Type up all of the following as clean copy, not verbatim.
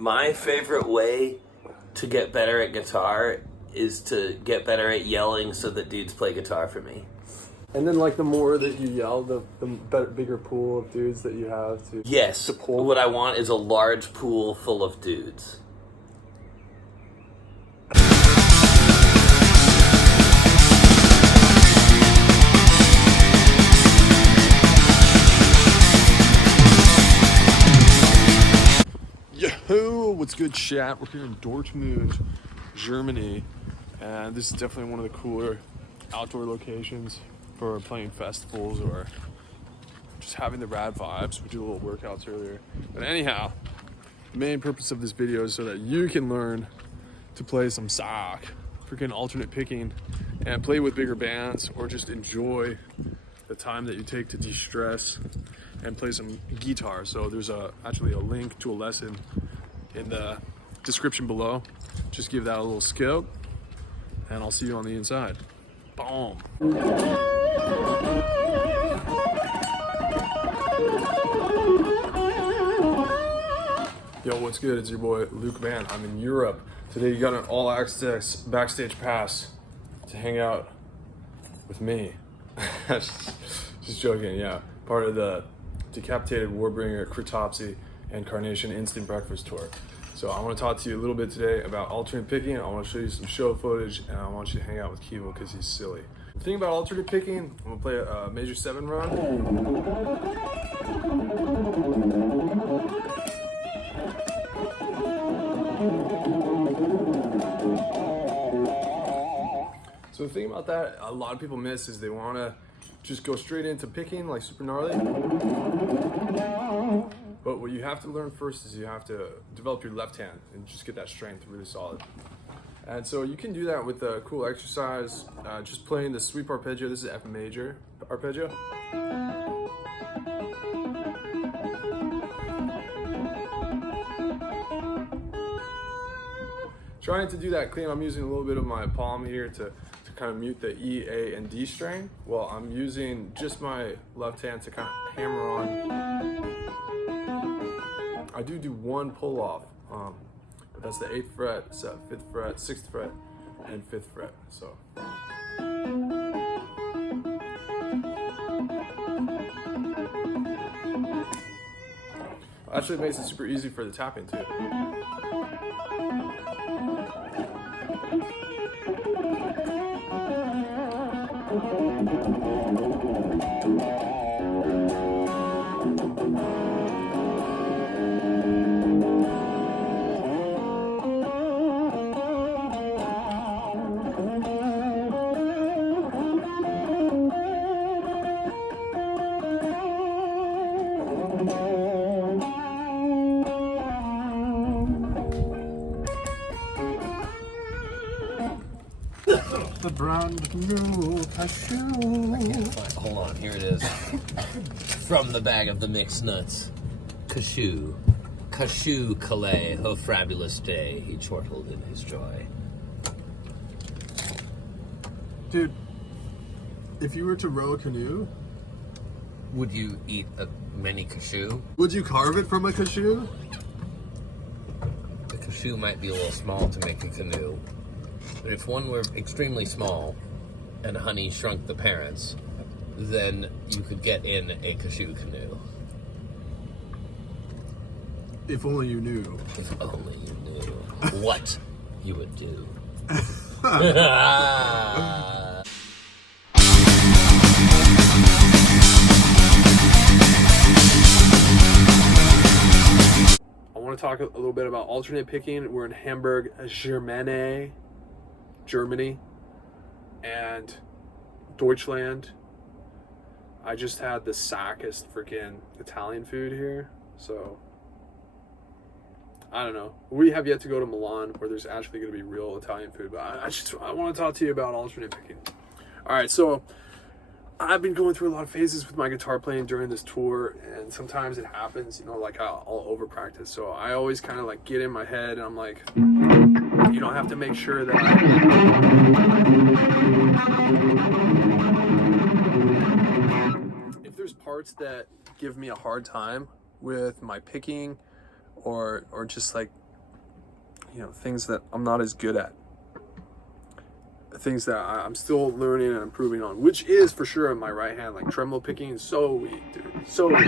My favorite way to get better at guitar is to get better at yelling so that dudes play guitar for me. And then, like, the more that you yell, the bigger pool of dudes that you have to... Yes, to pull. what I want is a large pool full of dudes. Yo, what's good, chat? We're here in Dortmund, Germany, and this is definitely one of the cooler outdoor locations for playing festivals or just having the rad vibes. We do little workouts earlier. But anyhow, the main purpose of this video is so that you can learn to play some sock, freaking alternate picking, and play with bigger bands, or just enjoy the time that you take to de-stress and play some guitar. So there's actually a link to a lesson in the description below. Just give that a little skip, and I'll see you on the inside. Boom. Yo, what's good? It's your boy Luke Van. I'm in Europe. Today you got an all access backstage pass to hang out with me. Just joking, yeah. Part of the Decapitated Warbringer Critopsy and Carnation Instant Breakfast Tour. So I want to talk to you a little bit today about alternate picking. I want to show you some show footage, and I want you to hang out with Kivo because he's silly. The thing about alternate picking, I'm going to play a major 7 run. So the thing about that a lot of people miss is they want to just go straight into picking like super gnarly. But what you have to learn first is you have to develop your left hand and just get that strength really solid. And so you can do that with a cool exercise, just playing the sweep arpeggio. This is F major arpeggio. Trying to do that clean, I'm using a little bit of my palm here to kind of mute the E, A, and D string, while I'm using just my left hand to kind of hammer on. I do one pull off, but that's the 8th fret, 5th fret, 6th fret, and 5th fret. So. Actually, it makes it super easy for the tapping too. The brand new cashew. I can't find. Hold on, here it is. From the bag of the mixed nuts. Cashew. Cashew Calais, oh fabulous day, he chortled in his joy. Dude, if you were to row a canoe, would you eat a mini cashew? Would you carve it from a cashew? The cashew might be a little small to make a canoe. But if one were extremely small and honey shrunk the parents, then you could get in a cashew canoe. If only you knew. If only you knew what you would do. I want to talk a little bit about alternate picking. We're in Hamburg, Germany, and Deutschland. I just had the sackest freaking Italian food here, so I don't know. We have yet to go to Milan, where there's actually going to be real Italian food, but I want to talk to you about alternate picking. All right, so I've been going through a lot of phases with my guitar playing during this tour, and sometimes it happens, you know, like I'll over practice. So I always kind of like get in my head and I'm like, you know, I have to make sure that if there's parts that give me a hard time with my picking or just like you know, things that I'm not as good at. Things that I'm still learning and improving on, which is for sure in my right hand. Like tremolo picking is so weak, dude. So weak.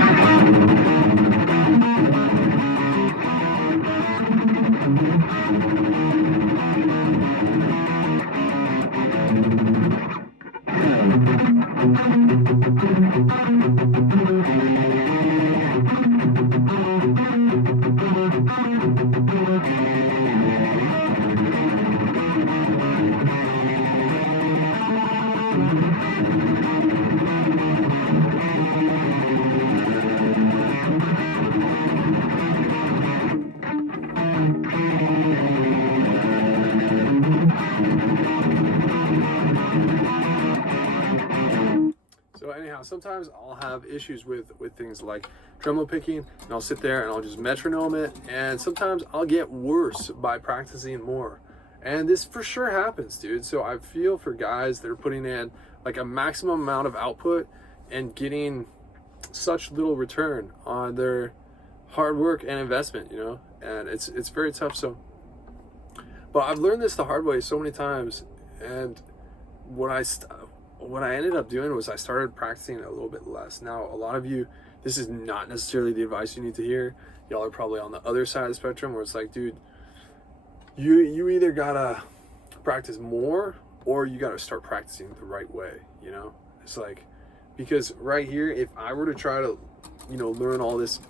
So anyhow, sometimes I'll have issues with things like tremolo picking, and I'll sit there and I'll just metronome it, and sometimes I'll get worse by practicing more. And this for sure happens, dude. So I feel for guys that are putting in like a maximum amount of output and getting such little return on their hard work and investment, you know, and it's very tough. So, but I've learned this the hard way so many times, and what I ended up doing was I started practicing a little bit less. Now, a lot of you, this is not necessarily the advice you need to hear. Y'all are probably on the other side of the spectrum where it's like, dude, you either gotta practice more or you gotta start practicing the right way, you know? It's like, because right here, if I were to try to, you know, learn all this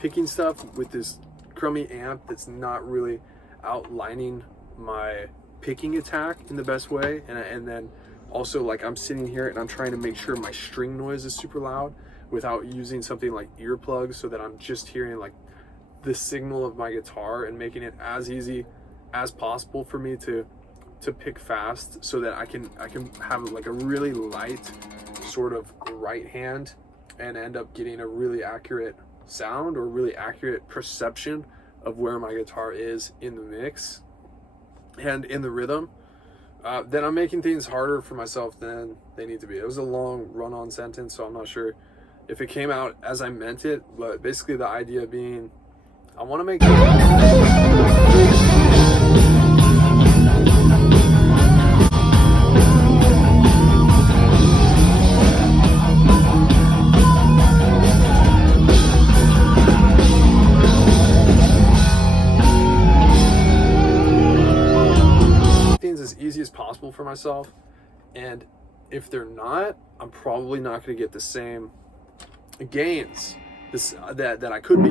picking stuff with this crummy amp that's not really outlining my picking attack in the best way, and then also, like, I'm sitting here and I'm trying to make sure my string noise is super loud without using something like earplugs, so that I'm just hearing like the signal of my guitar and making it as easy as possible for me to pick fast, so that I can have like a really light sort of right hand and end up getting a really accurate sound or really accurate perception of where my guitar is in the mix and in the rhythm. Then I'm making things harder for myself than they need to be. It was a long run-on sentence, so I'm not sure if it came out as I meant it, but basically the idea being, I want to make as easy as possible for myself, and if they're not, I'm probably not going to get the same gains that I could be.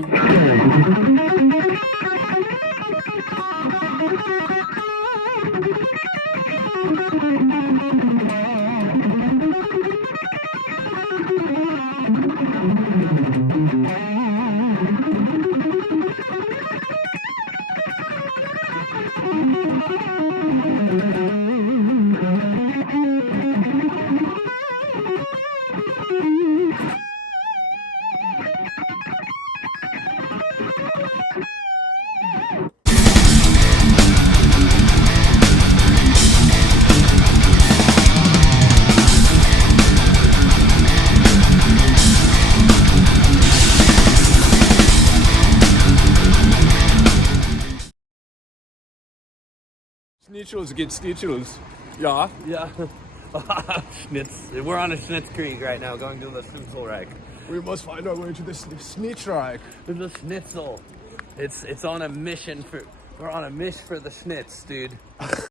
Schnitzels get schnitzels. Ja. Yeah. Schnitz. We're on a Schnitzkrieg right now, going to the Schnitzelreich. We must find our way to the Schnitzreich. The Schnitzel. It's on a mission for. We're on a mission for the Schnitz, dude.